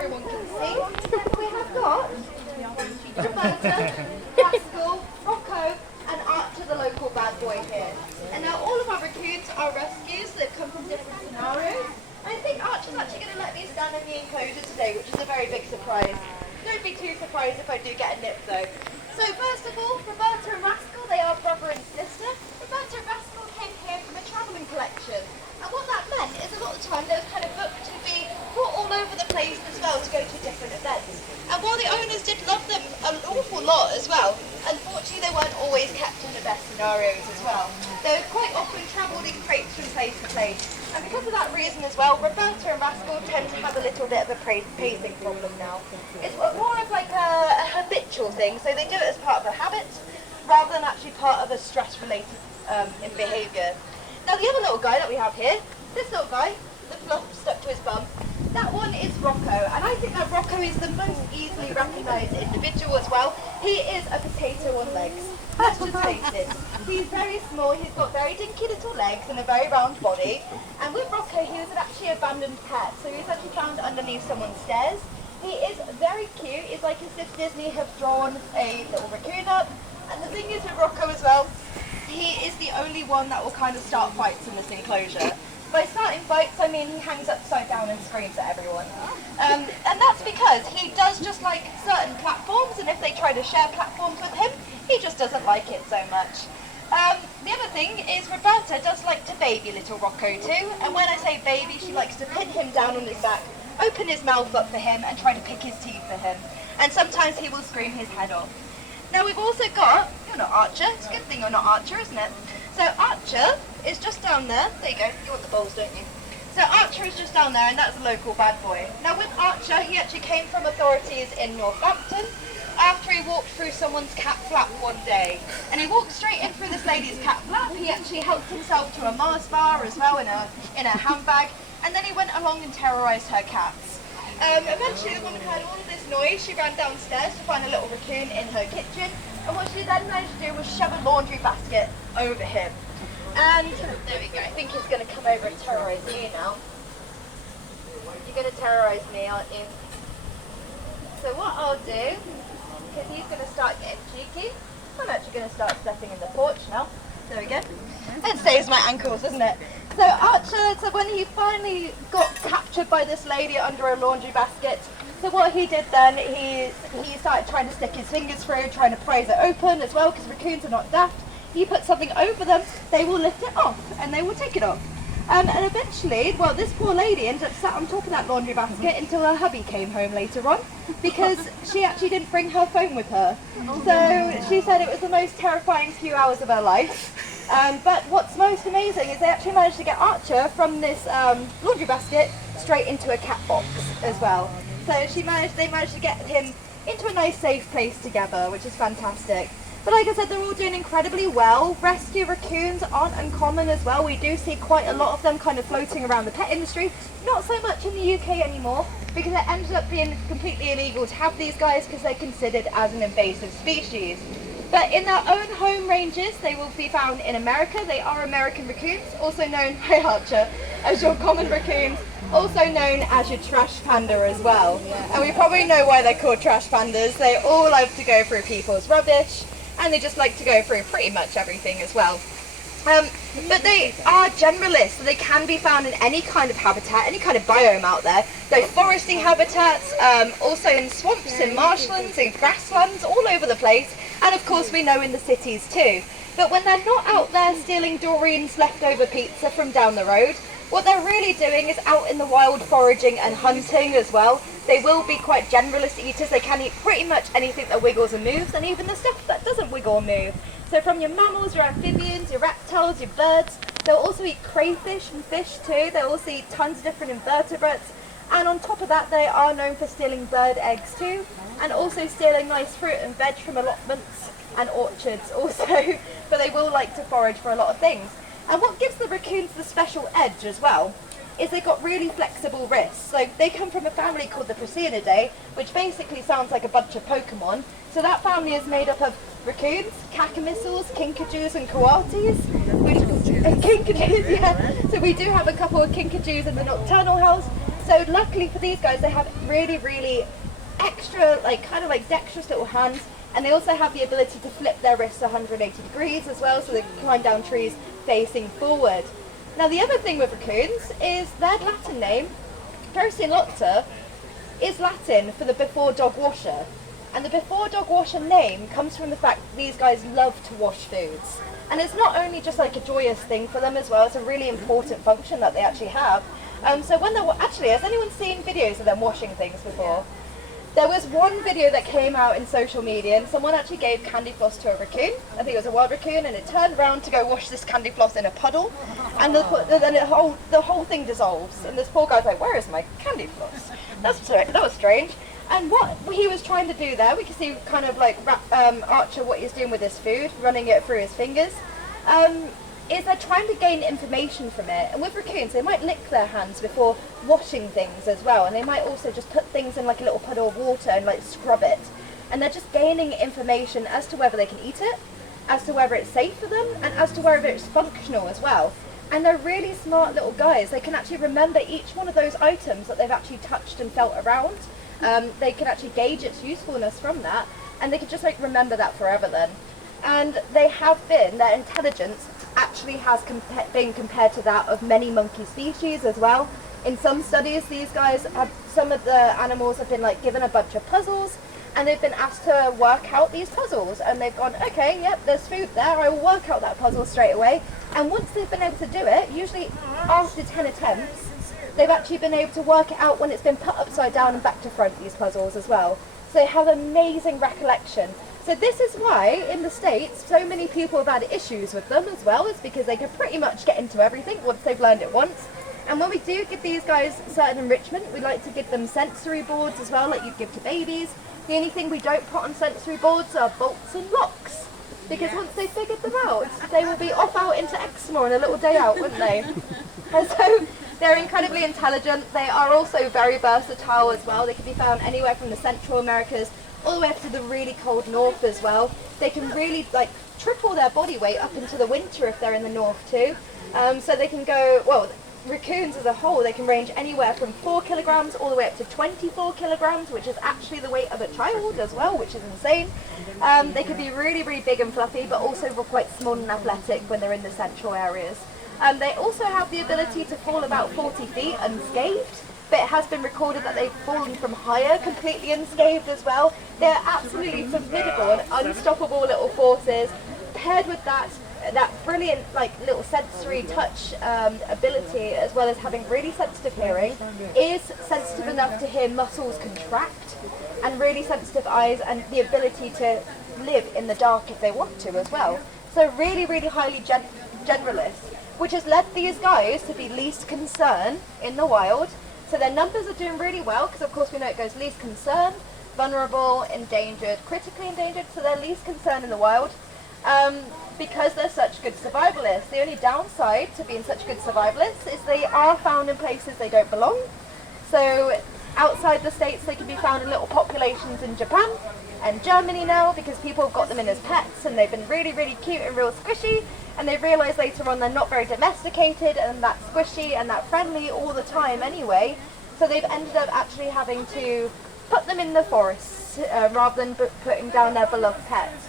everyone can see. We have got Roberta, Rascal, Rocco, and Archer, the local bad boy here. And now all of our raccoons are rescues that come from different scenarios. I think Archer's actually going to let me stand in the enclosure today, which is a very big surprise. Don't be too surprised if I do get a nip though. So first of all, Roberta and Rascal, they are brother and sister. Roberta and Rascal came here from a travelling collection. And what that meant is a lot of the time they were kind of booked to be brought all over the place as well to go to different events. And while the owners did love them an awful lot as well, unfortunately they weren't always kept in the best scenarios as well. They were quite often travelled in crates from place to place. And because of that reason as well, Roberta and Rascal tend to have a little bit of a pacing problem now. It's more of like a habitual thing, so they do it as part of a habit rather than actually part of a stress-related behaviour. Now the other little guy that we have here, this little guy, the fluff stuck to his bum, that one is Rocco, and I think that Rocco is the most easily recognised individual as well. He is a potato on legs. Let's just face it. He's very small, he's got very dinky little legs and a very round body. And with Rocco, he was actually an abandoned pet, so he was actually found underneath someone's stairs. He is very cute. It's like as if Disney have drawn a little raccoon up. And the thing is with Rocco as well, he is the only one that will kind of start fights in this enclosure. By starting fights, I mean he hangs upside down and screams at everyone. And that's because he does just like certain platforms, and if they try to share platforms with him, he just doesn't like it so much. The other thing is Roberta does like to baby little Rocco too, and when I say baby, she likes to pin him down on his back, open his mouth up for him and try to pick his teeth for him. And sometimes he will scream his head off. Now we've also got, you're not Archer, it's a good thing you're not Archer, isn't it? So Archer is just down there. There you go, you want the bowls, don't you? So Archer is just down there, and that's a local bad boy. Now with Archer, he actually came from authorities in Northampton after he walked through someone's cat flap one day. And he walked straight in through this lady's cat flap. He actually helped himself to a Mars bar as well in a handbag, and then he went along and terrorised her cats. Eventually the woman heard all of this noise. She ran downstairs to find a little raccoon in her kitchen, and what she then managed to do was shove a laundry basket over him. And there we go, I think he's going to come over and terrorise you now. You're going to terrorise me, aren't you? So what I'll do, because he's going to start getting cheeky, I'm actually going to start stepping in the porch now. There we go. It saves my ankles, doesn't it? So Archer, so when he finally got captured by this lady under a laundry basket, so what he did then, he started trying to stick his fingers through, trying to prise it open as well, because raccoons are not daft. You put something over them, they will lift it off, and they will take it off. And eventually, well, this poor lady ended up sat on top of that laundry basket until her hubby came home later on, because she actually didn't bring her phone with her. So she said it was the most terrifying few hours of her life. But what's most amazing is they actually managed to get Archer from this laundry basket straight into a cat box as well. So they managed to get him into a nice safe place together, which is fantastic. But like I said, they're all doing incredibly well. Rescue raccoons aren't uncommon as well. We do see quite a lot of them kind of floating around the pet industry. Not so much in the UK anymore, because it ended up being completely illegal to have these guys because they're considered as an invasive species. But in their own home ranges, they will be found in America. They are American raccoons, also known, hi Archer, as your common raccoons, also known as your trash panda as well. And we probably know why they're called trash pandas. They all like to go through people's rubbish, and they just like to go through pretty much everything as well. But they are generalists, so they can be found in any kind of habitat, any kind of biome out there. So foresty habitats, also in swamps, in marshlands, in grasslands, all over the place. And of course we know in the cities too. But when they're not out there stealing Doreen's leftover pizza from down the road, what they're really doing is out in the wild foraging and hunting as well. They will be quite generalist eaters. They can eat pretty much anything that wiggles and moves, and even the stuff that doesn't wiggle or move. So from your mammals, your amphibians, your reptiles, your birds, they'll also eat crayfish and fish too. They'll also eat tons of different invertebrates. And on top of that, they are known for stealing bird eggs too, and also stealing nice fruit and veg from allotments and orchards also. But they will like to forage for a lot of things. And what gives the raccoons the special edge as well is they've got really flexible wrists. So they come from a family called the Procyon, which basically sounds like a bunch of Pokemon. So that family is made up of raccoons, cacomycels, kinkajous and coatis. Kinkajous, yeah. So we do have a couple of kinkajous in the nocturnal house. So luckily for these guys, they have really, really extra, like kind of like dexterous little hands, and they also have the ability to flip their wrists 180 degrees as well, so they can climb down trees facing forward. Now the other thing with raccoons is their Latin name, Persianlopter, is Latin for the before dog washer. And the before dog washer name comes from the fact that these guys love to wash foods. And it's not only just like a joyous thing for them as well, it's a really important function that they actually have. So when they're, actually, has anyone seen videos of them washing things before? There was one video that came out in social media and someone actually gave candy floss to a raccoon. I think it was a wild raccoon, and it turned around to go wash this candy floss in a puddle, and then the whole thing dissolves. And this poor guy's like, where is my candy floss? That was strange. And what he was trying to do there, we can see kind of like Archer what he's doing with his food, running it through his fingers, is they're trying to gain information from it. And with raccoons, they might lick their hands before washing things as well, and they might also just put things in like a little puddle of water and like scrub it. And they're just gaining information as to whether they can eat it, as to whether it's safe for them, and as to whether it's functional as well. And they're really smart little guys. They can actually remember each one of those items that they've actually touched and felt around. They can actually gauge its usefulness from that, and they can just like remember that forever then. And they have been, their intelligence actually has been compared to that of many monkey species as well. In some studies, these guys have, some of the animals have been like given a bunch of puzzles, and they've been asked to work out these puzzles, and they've gone, okay, yep, there's food there, I will work out that puzzle straight away. And once they've been able to do it, usually after 10 attempts, they've actually been able to work it out when it's been put upside down and back to front, these puzzles as well. So they have amazing recollection. So this is why in the States so many people have had issues with them as well, is because they can pretty much get into everything once they've learned it once. And when we do give these guys certain enrichment, we like to give them sensory boards as well, like you give to babies. The only thing we don't put on sensory boards are bolts and locks, because once they've figured them out, they will be off out into eczema on a little day out, wouldn't they? And so they're incredibly intelligent. They are also very versatile as well. They can be found anywhere from the Central Americas all the way up to the really cold north as well. They can really like triple their body weight up into the winter if they're in the north too. So they can go, well, raccoons as a whole, they can range anywhere from 4 kilograms all the way up to 24 kilograms, which is actually the weight of a child as well, which is insane. They can be really, really big and fluffy, but also quite small and athletic when they're in the central areas. They also have the ability to fall about 40 feet unscathed, but it has been recorded that they've fallen from higher completely unscathed as well. They're absolutely formidable and unstoppable little forces. Paired with that brilliant like little sensory touch ability, as well as having really sensitive hearing, is sensitive enough to hear muscles contract, and really sensitive eyes, and the ability to live in the dark if they want to as well. So really, really highly generalist, which has led these guys to be least concern in the wild. So their numbers are doing really well, because of course we know it goes least concern, vulnerable, endangered, critically endangered, so they're least concern in the wild. Because they're such good survivalists. The only downside to being such good survivalists is they are found in places they don't belong. So outside the States, they can be found in little populations in Japan and Germany now, because people have got them in as pets and they've been really, really cute and real squishy, and they've realised later on they're not very domesticated and that squishy and that friendly all the time anyway. So they've ended up actually having to put them in the forests rather than putting down their beloved pets.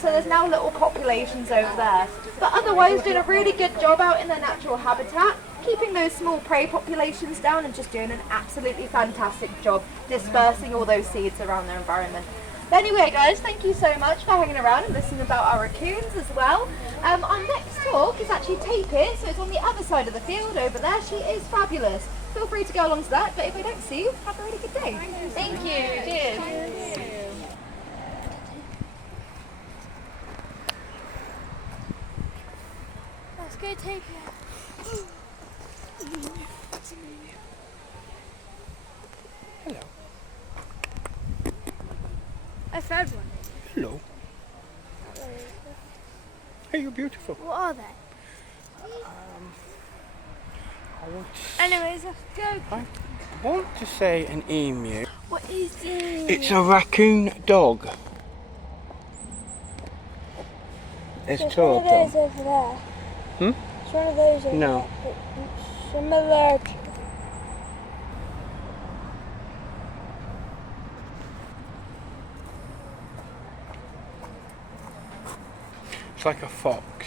So there's now little populations over there. But otherwise doing a really good job out in their natural habitat, keeping those small prey populations down, and just doing an absolutely fantastic job dispersing all those seeds around their environment. But anyway guys, thank you so much for hanging around and listening about our raccoons as well. Our next talk is actually Tapir, so it's on the other side of the field over there. She is fabulous. Feel free to go along to that, but if I don't see you, have a really good day. Thank you. Cheers. Let's go Tapir. Hello. I found one. Hello. Hey, you're beautiful. What are they? Anyways, let's go. I want to say an emu. What is it? It's a raccoon dog. There's It's two one of of those them. over there. Hmm? It's one of those over No. there. But similar. It's like a fox.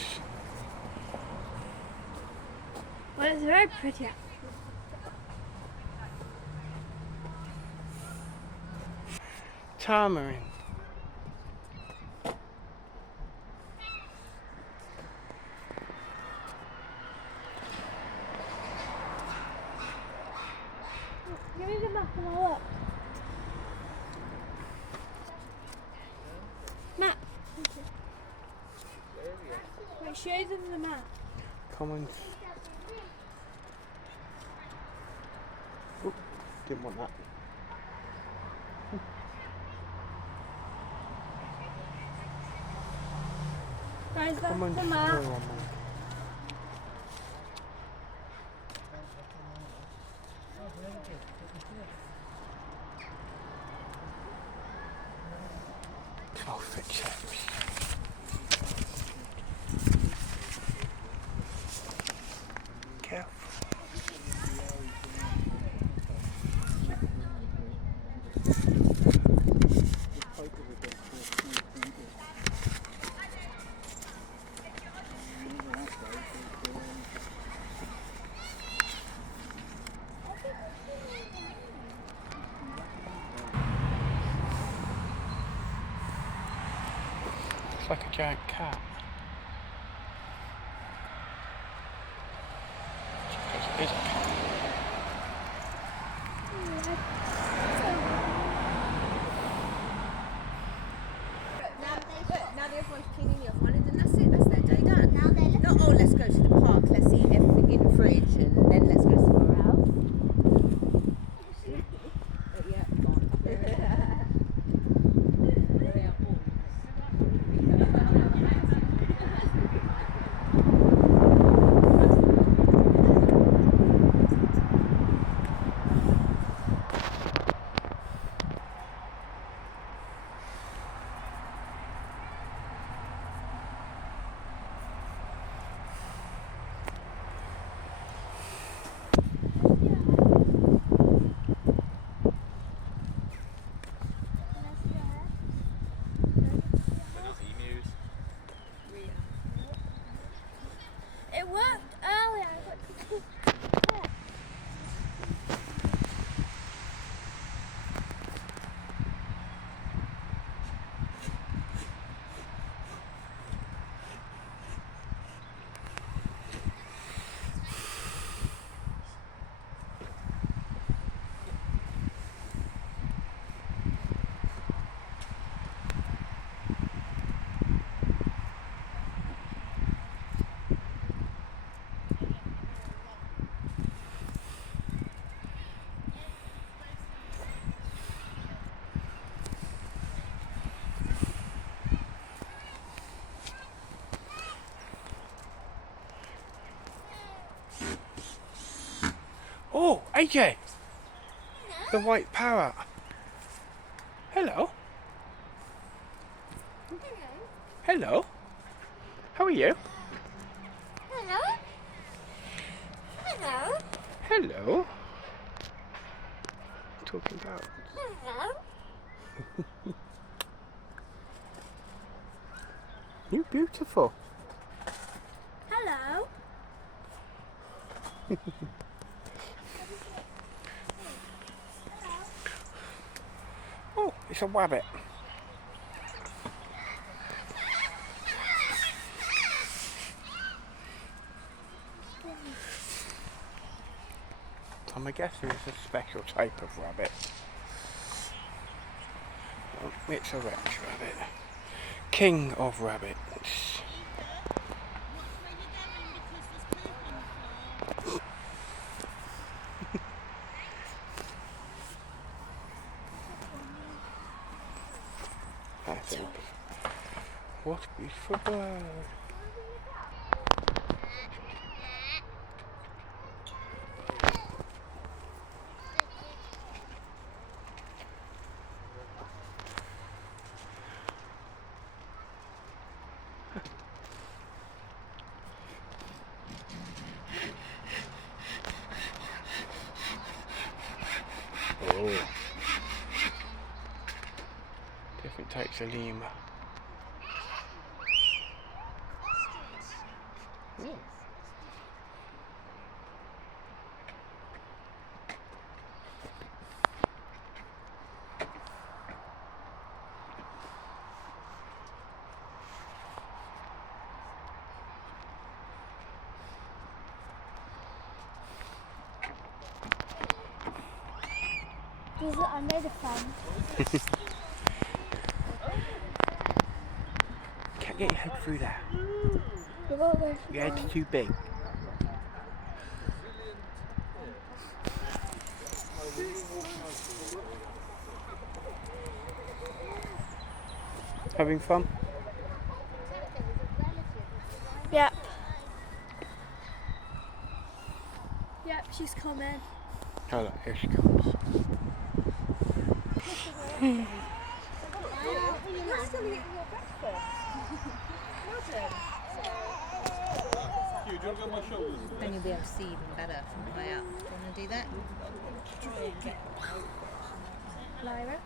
Well, it's very pretty. Tamarin. Give me the map and I'll look. Map. Wait, show them the map. Come on. Oop, didn't want that. Guys, that's Come on, the map. throw on, man. Oh, for chips. Careful. It's like a giant cat. It is a cat. Now everyone's cleaning your phone and then that's it, that's their day done. Not, oh, let's go to the park, let's eat everything in the fridge and then let's go somewhere else. Yeah, It worked earlier. Oh, AJ! The white parrot. Hello. Hello. How are you? Hello? Hello? Hello. Talking about. Hello? You're beautiful. Hello? Oh, it's a rabbit. I'm guessing it's a special type of rabbit. Oh, it's a Rex rabbit. King of rabbits. That's it. What a beautiful bird. Oh. Different types of lemur. Yes. I made a fan. Can't get your head through there. Your head's too big. Having fun? Yep. Yep, she's coming. Oh look, here she comes. You're still eating your breakfast. Then you'll be able to see even better from high up. Do you want to do that? Lyra?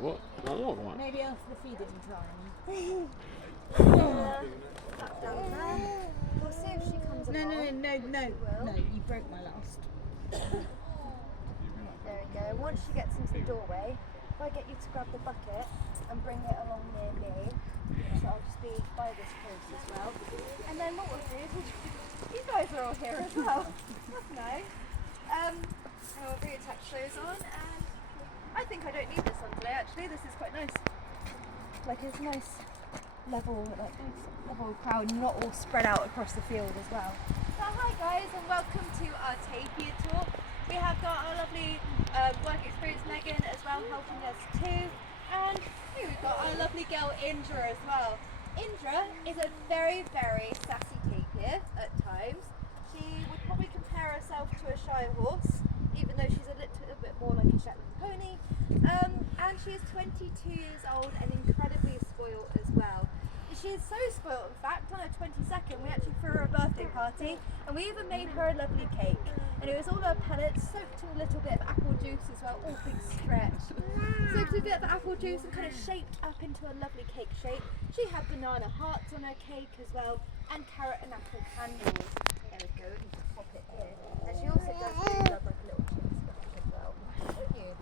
What? Oh, what? Maybe after the feeding time. We'll see if she comes No, along. no, you broke my last. There we go. Once she gets into the doorway, if I get you to grab the bucket and bring it along near me, so I'll just be by this post as well. And then what we'll do is you guys are all here as well. That's nice. And we'll reattach those on, and I think I don't need this on today actually. This is quite nice. Like it's nice level crowd, not all spread out across the field as well. So hi guys, and welcome to our tapir tour. We have got our lovely work experience Megan as well helping us too, and here we've got our lovely girl Indra as well. Indra is a very, very sassy tapir at times. She would probably compare herself to a Shire horse, even though she's a little bit more like a Shetland pony. And she is 22 years old and incredibly spoiled as well. She is so spoiled, in fact, on her 22nd we actually threw her a birthday party and we even made her a lovely cake. And it was all her pellets soaked in a little bit of apple juice as well, all big stretch. Soaked in a bit of apple juice and kind of shaped up into a lovely cake shape. She had banana hearts on her cake as well and carrot and apple candles. There we go, we can pop it here. And she also does really love like a little cheese stuff as well. Don't you?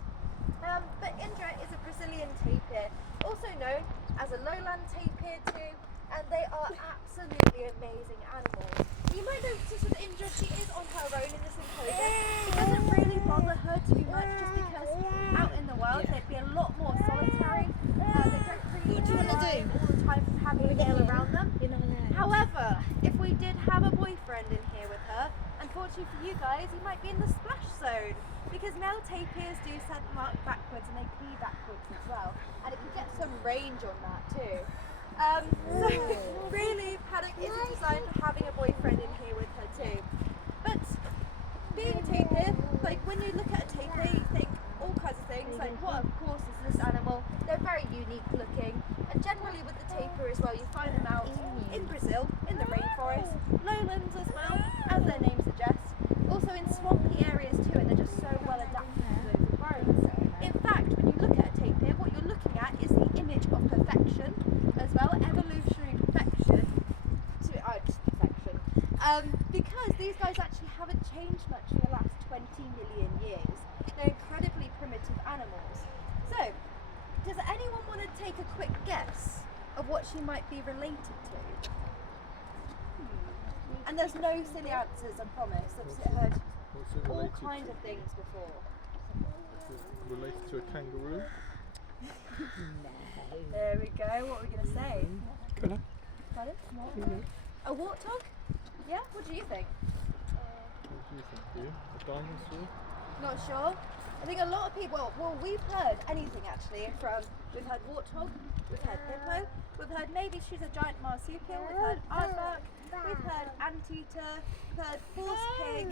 But Indra is a Brazilian tapir, also known as a lowland tapir too, and they are absolutely amazing animals. You might notice with Indra, she is on her own in this enclosure. It doesn't really bother her too much just because out in the wild they'd be a lot more solitary. They don't really What do you want to do? all the time from having a male around them. However, if we did have a boyfriend in here with her, unfortunately for you guys, he might be in the splash zone. Because male tapirs do scent mark backwards and they pee backwards as well. And it can get some range on that too. So really, Paddock isn't designed for having a boyfriend in here with her too. But being a tapir, like when you look at a tapir, you think all kinds of things, like what of course is this animal? They're very unique looking. And generally with the tapir as well, you find them out in Brazil, in the rainforest, lowlands as well, as their name suggests. Also in swampy areas too, and they're just so well adapted to those environments. In fact, when you look at a tapir, what you're looking at is the image of perfection as well, evolutionary perfection. Because these guys actually haven't changed much in the last 20 million years. They're incredibly primitive animals. So, does anyone want to take a quick guess of what she might be related to? And there's no silly answers, I promise. I've heard all kinds of things before. Related to a kangaroo? There we go. What are we going to say? Go on. Pardon? A warthog? Yeah? What do you think? What do you think, Ian? A dinosaur? Not sure. I think a lot of people, well, we've heard anything actually from, we've heard warthog, we've heard hippo, we've heard maybe she's a giant marsupial, we've heard aardvark, we've heard anteater, we've heard horse pig,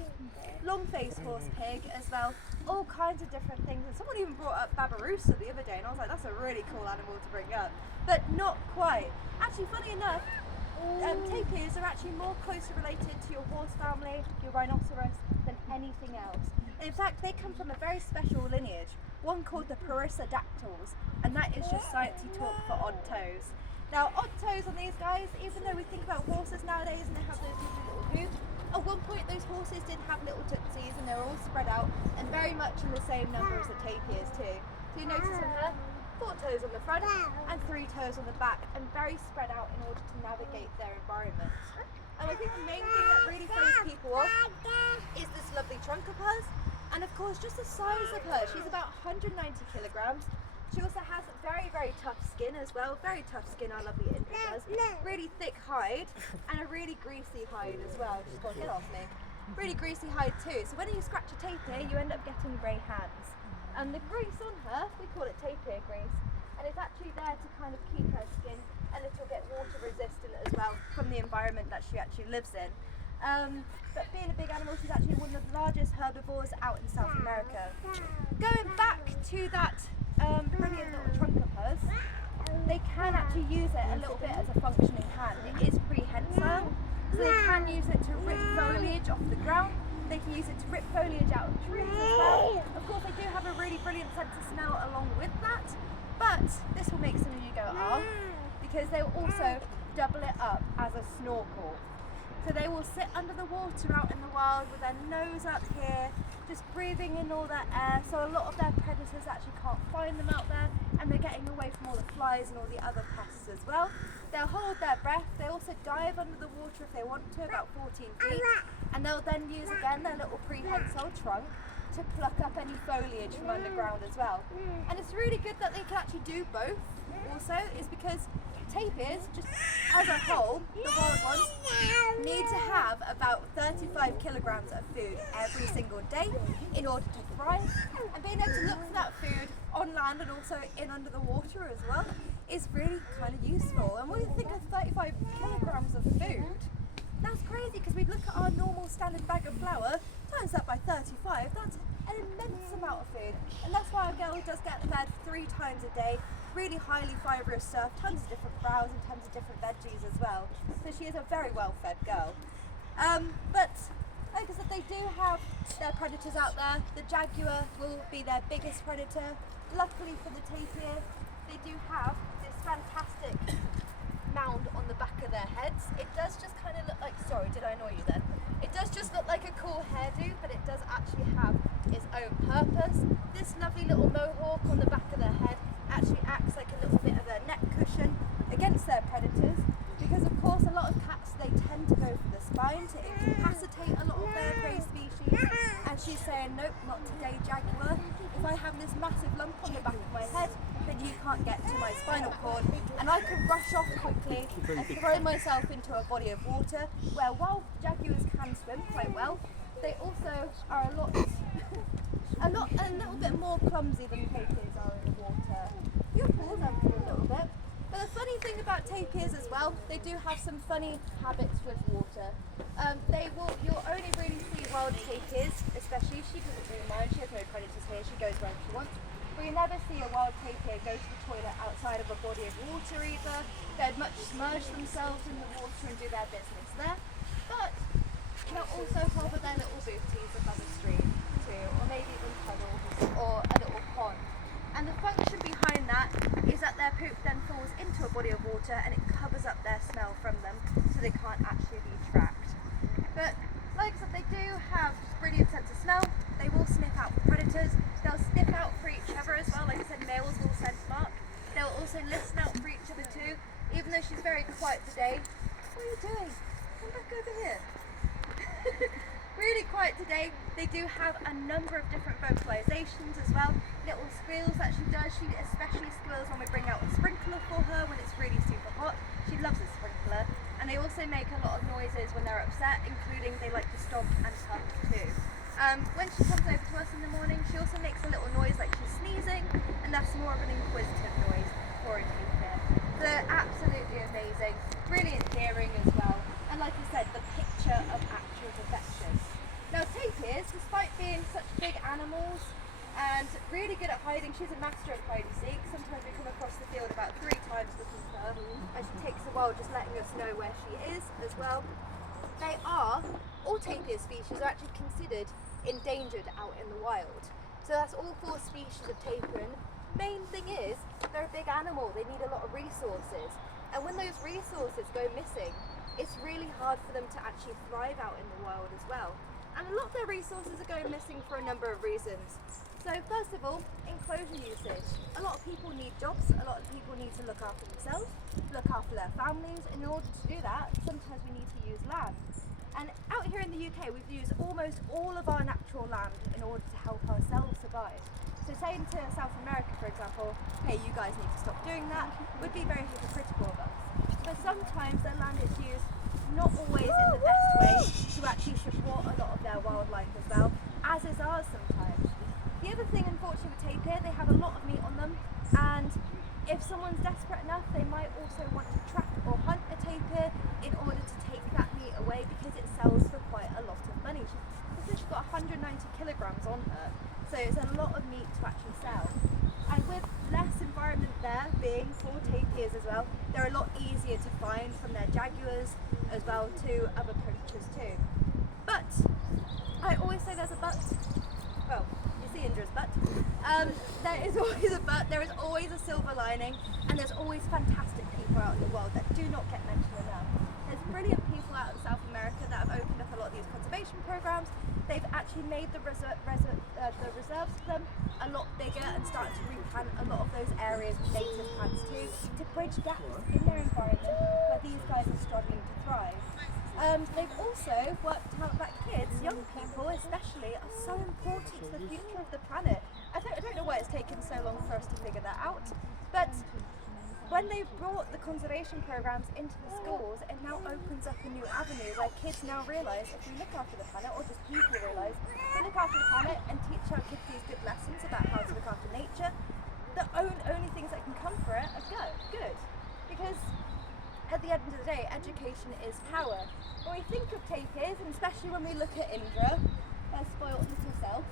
long-faced horse pig as well, all kinds of different things. And someone even brought up babirusa the other day and I was like, that's a really cool animal to bring up. But not quite. Actually, funny enough, tapirs are actually more closely related to your horse family, your rhinoceros, than anything else. And in fact, they come from a very special lineage, one called the perissodactyls, and that is just sciencey talk for odd toes. Now, odd toes on these guys, even though we think about horses nowadays and they have those lovely little hooves, at one point those horses did have little tootsies and they were all spread out and very much in the same number as the tapirs too. So you notice on her, 4 toes on the front and 3 toes on the back, and very spread out in order to navigate their environment. And I think the main thing that really throws people off is this lovely trunk of hers, and of course just the size of her. She's about 190 kilograms. She also has very, very tough skin as well. Very tough skin, our lovely Indra does. Really thick hide and a really greasy hide as well. She's got to get off me. Really greasy hide too. So when you scratch a tapir, you end up getting grey hands. And the grease on her, we call it tapir grease, and it's actually there to kind of keep her skin a little bit water resistant as well from the environment that she actually lives in. But being a big animal, she's actually one of the largest herbivores out in South America. Going back to that brilliant little trunk of hers, they can actually use it a little bit as a functioning hand. It is prehensile, so they can use it to rip foliage off the ground. They can use it to rip foliage out of trees as well. Of course, they do have a really brilliant sense of smell along with that, but this will make some of you go, oh, because they will also double it up as a snorkel. So they will sit under the water out in the wild with their nose up here, just breathing in all that air. So a lot of their predators actually can't find them out there, and they're getting away from all the flies and all the other pests as well. They'll hold their breath. They also dive under the water if they want to, about 14 feet. And they'll then use again their little prehensile trunk to pluck up any foliage from underground as well. And it's really good that they can actually do both also, is because tapirs, just as a whole, the wild ones, need to have about 35 kilograms of food every single day in order to thrive. And being able to look for that food on land and also in under the water as well is really kind of useful. And when you think of 35 kilograms of food, that's crazy, because we look at our normal standard bag of flour, times that by 35, that's an immense amount of food. And that's why our girl does get fed 3 times a day, really highly fibrous stuff, tons of different browse and tons of different veggies as well. So she is a very well fed girl. But like I said, they do have their predators out there. The jaguar will be their biggest predator. Luckily for the tapir, they do have this fantastic mound on the back of their heads. It does just kind of look like, sorry, did I annoy you then? It does just look like a cool hairdo, but it does actually have its own purpose. This lovely little mohawk on the back of their head actually acts like a little bit of a neck cushion against their predators, because of course a lot of cats, they tend to go for the spine to incapacitate a lot of their prey species, and she's saying, nope, not today, jaguar. If I have this massive lump on the back of my head, then you can't get to my spinal cord, and I can rush off quickly and throw myself into a body of water, where while jaguars can swim quite well, they also are a little bit more clumsy than tapirs are in the water. You'll pause them for a little bit. But the funny thing about tapirs as well, they do have some funny habits with water. You'll only really see wild tapirs, especially, she doesn't really mind, she has no predators here, she goes wherever she wants. But you never see a wild tapir go to the toilet outside of a body of water either. They'd much submerge themselves in the water and do their business there. But they'll also harbour their little booties above a stream too, or maybe even puddles or a little pond. And the function behind that is that their poop then falls into a body of water and it covers up their smell from them, so they can't actually be tracked. But like I said, they do have brilliant sense of smell. They will sniff out predators. They'll sniff out for each other as well. Like I said, males will scent mark. They'll also listen out for each other too. Even though she's very quiet today. What are you doing? Come back over here. Really quiet today. They do have a number of different vocalizations as well. Little squeals that she does. She especially squeals when we bring out a sprinkler for her when it's really super hot. She loves a sprinkler. And they also make a lot of noises when they're upset, including they like to stomp and huff too. When she comes over to us in the morning, she also makes a little noise like she's sneezing, and that's more of an inquisitive noise for a tapir. They're absolutely amazing, brilliant hearing as well, and like I said, the picture of actual perfection. Now tapirs, despite being such big animals and really good at hiding, she's a master of hide and seek. Sometimes we come across the field about 3 times looking for her, and she takes a while just letting us know where she is as well. All tapir species are actually considered endangered out in the wild. So that's all 4 species of tapir. Main thing is, they're a big animal, they need a lot of resources. And when those resources go missing, it's really hard for them to actually thrive out in the wild as well. And a lot of their resources are going missing for a number of reasons. So first of all, enclosure usage. A lot of people need jobs, a lot of people need to look after themselves, look after their families. In order to do that, sometimes we need to use land. And out here in the UK, we've used almost all of our natural land in order to help ourselves survive. So saying to South America, for example, hey, you guys need to stop doing that, would be very hypocritical of us. But sometimes their land is used not always in the best way to actually support a lot of their wildlife as well, as is ours sometimes. The other thing, unfortunately, with tapir, they have a lot of meat on them, and if someone's desperate enough, they might also want to trap or hunt a tapir in order to take that meat away because it sells for quite a lot of money. She's got 190 kilograms on her, so it's a lot of meat to actually sell. And with less environment there being for tapirs as well, they're a lot easier to find from their jaguars as well to other poachers too. But I always say there's a but. Well, you see Indra's but. There is always a but. There is always a silver lining, and there's always fantastic people out in the world that do not get mentioned enough. There's brilliant people out in South America that have opened up a lot of these conservation programs. They've actually made the reserves for them a lot bigger and started to replant a lot of those areas with native plants too, to bridge gaps in their environment where these guys are struggling to thrive. They've also worked out that kids, young people especially, are so important to the future of the planet. I don't know why it's taken so long for us to figure that out, but when they've brought the conservation programs into the schools, it now opens up a new avenue where kids now realise if we look after the planet, or just people realise, if we look after the planet and teach our kids these good lessons about how to look after nature, the only things that can come for it are good. Because at the end of the day, education is power. When we think of tapirs, and especially when we look at Indra, her spoiled little self,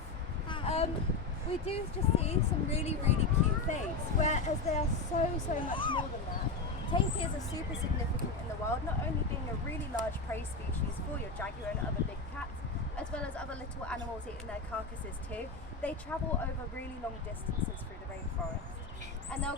we do just see some really cute face, whereas they are so much more than that. Tapirs are super significant in the wild, not only being a really large prey species for your jaguar and other big cats, as well as other little animals eating their carcasses too. They travel over really long distances through the rainforest. And they'll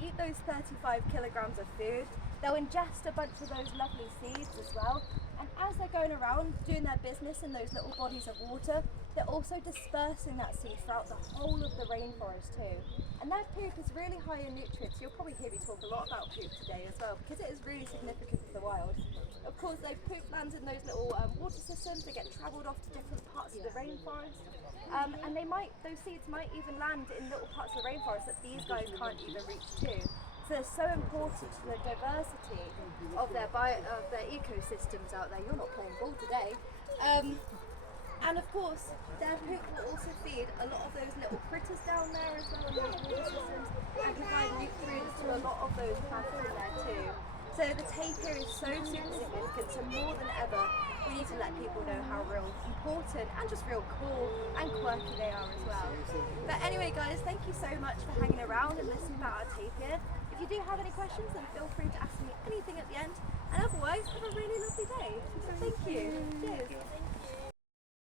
eat those 35 kilograms of food, they'll ingest a bunch of those lovely seeds as well, and as they're going around doing their business in those little bodies of water, they're also dispersing that seed throughout the whole of the rainforest too. And their poop is really high in nutrients. You'll probably hear me talk a lot about poop today as well, because it is really significant for the wild. Of course, their poop lands in those little water systems. They get travelled off to different parts of the rainforest. And those seeds might even land in little parts of the rainforest that these guys can't even reach to. So they're so important to the diversity of their ecosystems out there. You're not playing ball today. And of course, their poop will also feed a lot of those little critters down there as well in those water systems, and provide nutrients to a lot of those plants in there too. So the tapir is so super significant, so more than ever, we need to let people know how real important and just real cool and quirky they are as well. But anyway guys, thank you so much for hanging around and listening about our tapir. If you do have any questions, then feel free to ask me anything at the end. And otherwise, have a really lovely day. So thank you. Cheers.